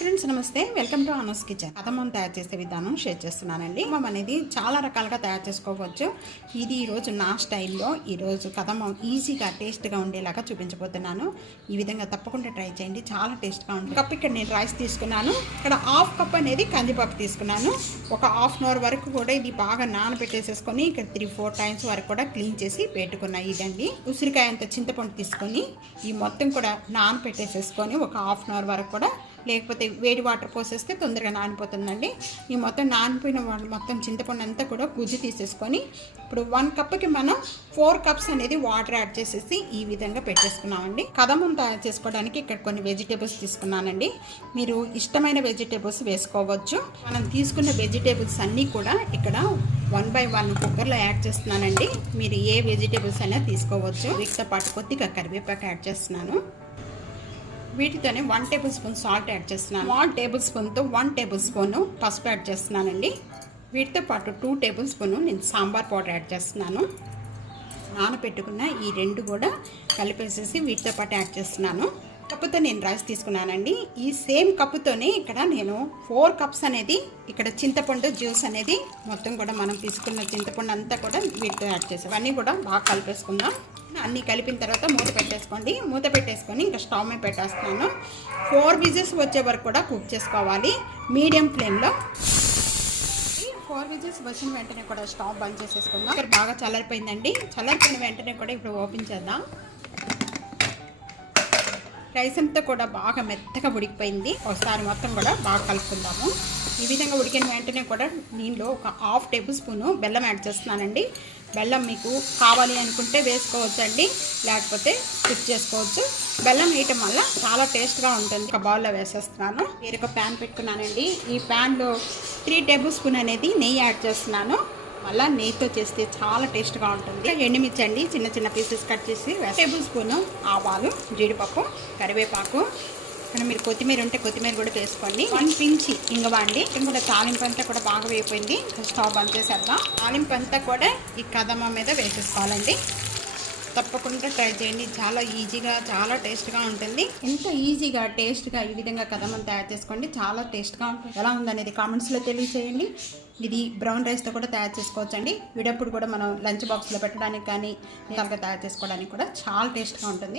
Hi friends, నమస్తే. Welcome to Anu's kitchen. కదమ్మం తయారు చేసే విధానం షేర్ చేస్తున్నానండి. కదమ్మం అనేది చాలా రకాలుగా తయారు చేసుకోవచ్చు. ఇది ఈరోజు నా స్టైల్లో ఈరోజు కదమ్మం ఈజీగా టేస్ట్గా ఉండేలాగా చూపించబోతున్నాను. ఈ విధంగా తప్పకుండా ట్రై చేయండి, చాలా టేస్ట్గా ఉంటుంది. కప్ ఇక్కడ నేను రైస్ తీసుకున్నాను. ఇక్కడ హాఫ్ కప్ అనేది కందిపప్పు తీసుకున్నాను. ఒక హాఫ్ అన్ అవర్ వరకు కూడా ఇది బాగా నానబెట్టేసేసుకొని ఇక్కడ 3-4 టైమ్స్ వరకు కూడా క్లీన్ చేసి పెట్టుకున్నాయి. ఇదండి ఉసిరికాయ అంత చింతపండు తీసుకొని ఈ మొత్తం కూడా నానబెట్టేసేసుకొని ఒక హాఫ్ అన్ అవర్ వరకు కూడా, లేకపోతే వేడి వాటర్ పోసేస్తే తొందరగా నానిపోతుందండి. ఈ మొత్తం నానిపోయిన మొత్తం చింతపండు అంతా కూడా గుజ్జు తీసేసుకొని ఇప్పుడు 1 కప్కి మనం 4 కప్స్ అనేది వాటర్ యాడ్ చేసేసి ఈ విధంగా పెట్టేసుకున్నామండి. కదమ్మం తయారు చేసుకోవడానికి ఇక్కడ కొన్ని వెజిటేబుల్స్ తీసుకున్నానండి. మీరు ఇష్టమైన వెజిటేబుల్స్ వేసుకోవచ్చు. మనం తీసుకున్న వెజిటేబుల్స్ అన్నీ కూడా ఇక్కడ 1 by 1 కుక్కర్లో యాడ్ చేస్తున్నానండి. మీరు ఏ వెజిటేబుల్స్ అయినా తీసుకోవచ్చు. వీటితో పాటు కొద్దిగా కరివేపాకు యాడ్ చేస్తున్నాను. వీటితోనే 1 టేబుల్ స్పూన్ సాల్ట్ యాడ్ చేస్తున్నాను. 1 టేబుల్ స్పూన్తో 1 టేబుల్ స్పూన్ పసుపు యాడ్ చేస్తున్నానండి. వీటితో పాటు 2 టేబుల్ స్పూన్ నేను సాంబార్ పౌడర్ యాడ్ చేస్తున్నాను. నానబెట్టుకున్న ఈ 2 కూడా కలిపేసేసి వీటితో పాటు యాడ్ చేస్తున్నాను. కప్పుతో నేను రైస్ తీసుకున్నానండి. ఈ సేమ్ కప్పుతోనే ఇక్కడ నేను 4 కప్స్ అనేది ఇక్కడ చింతపండు జ్యూస్ అనేది మొత్తం కూడా మనం తీసుకున్న చింతపండు అంతా కూడా వీటితో యాడ్ చేసాం. అన్నీ కూడా బాగా కలిపేసుకుందాం. అన్నీ కలిపిన తర్వాత మూత పెట్టేసుకోండి. మూత పెట్టేసుకొని ఇంకా స్టవ్ మీద పెట్టేస్తున్నాను. 4 విజిల్స్ వచ్చే వరకు కూడా కుక్ చేసుకోవాలి మీడియం ఫ్లేమ్లో. 4 విజిల్స్ వచ్చిన వెంటనే కూడా స్టవ్ బంద్ చేసేసుకుందాం. ఇక్కడ బాగా చల్లారిపోయిందండి. చల్లారిపోయిన వెంటనే కూడా ఇప్పుడు ఓపెన్ చేద్దాం. రైస్ అంతా కూడా బాగా మెత్తగా ఉడికిపోయింది. ఒకసారి మొత్తం కూడా బాగా కలుపుకుందాము. ఈ విధంగా ఉడికిన వెంటనే కూడా దీనిలో ఒక 1/2 టేబుల్ స్పూను బెల్లం యాడ్ చేస్తున్నానండి. బెల్లం మీకు కావాలి అనుకుంటే వేసుకోవచ్చండి, లేకపోతే స్కిప్ చేసుకోవచ్చు. బెల్లం వేయటం వల్ల చాలా టేస్ట్గా ఉంటుంది. ఒక బౌల్లో వేసేస్తున్నాను. వేరొక ప్యాన్ పెట్టుకున్నానండి. ఈ ప్యాన్లో 3 టేబుల్ స్పూన్ అనేది నెయ్యి యాడ్ చేస్తున్నాను. మళ్ళీ నెయ్యితో చేస్తే చాలా టేస్ట్గా ఉంటుంది. ఎండుమిర్చి అండి చిన్న చిన్న పీసెస్ కట్ చేసి 1 టేబుల్ స్పూను ఆవాలు, జీడిపప్పు, కరివేపాకు, ఇక్కడ మీరు కొత్తిమీర ఉంటే కొత్తిమీర కూడా వేసుకోండి. 1 పించి ఇంగువ అండి. కూడా తాలింపు అంతా కూడా బాగా వేయిపోయింది. స్టవ్ బంద్ చేసేద్దాం. తాలింపు అంతా కూడా ఈ కదమ్మం మీద వేసేసుకోవాలండి. తప్పకుండా ట్రై చేయండి. చాలా ఈజీగా చాలా టేస్ట్గా ఉంటుంది. ఎంత ఈజీగా టేస్ట్గా ఈ విధంగా కదమ్మం తయారు చేసుకోండి, చాలా టేస్ట్గా ఉంటుంది. ఎలా ఉందనేది కామెంట్స్లో తెలియజేయండి. ఇది బ్రౌన్ రైస్తో కూడా తయారు చేసుకోవచ్చు అండి. విడప్పుడు కూడా మనం లంచ్ బాక్స్లో పెట్టడానికి కానీ తయారు చేసుకోవడానికి కూడా చాలా టేస్ట్గా ఉంటుంది.